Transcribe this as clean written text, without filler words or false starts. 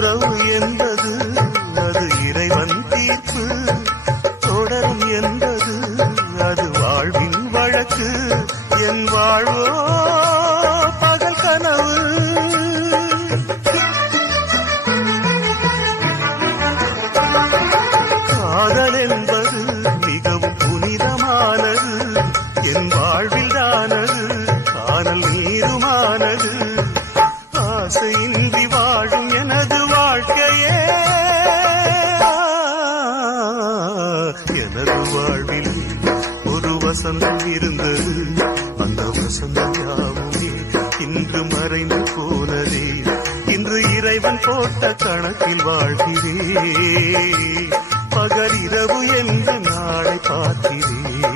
உறவு என்பது அது இறைவன் தீர்ப்பு, தொடரும் என்பது அது வாழ்வின் வழக்கு. என் வாழ்வோ பகல் கனவு. காதல் என்பது மிகவும் புனிதமானது, என் வாழ்வில் தானது காணல் நீருமானது. ஆசையின்றி வாழும் எனது வாழ்க்கையே எனது வாழ்வில் ஒரு வசந்தம் இருந்தது, அந்த வசந்தம் யாவுமே இன்று மறைந்து போனதே. இன்று இறைவன் போட்ட கணக்கில் வாழ்கிறேன், பகல் இரவு என்று நாளை பார்க்கிறேன்.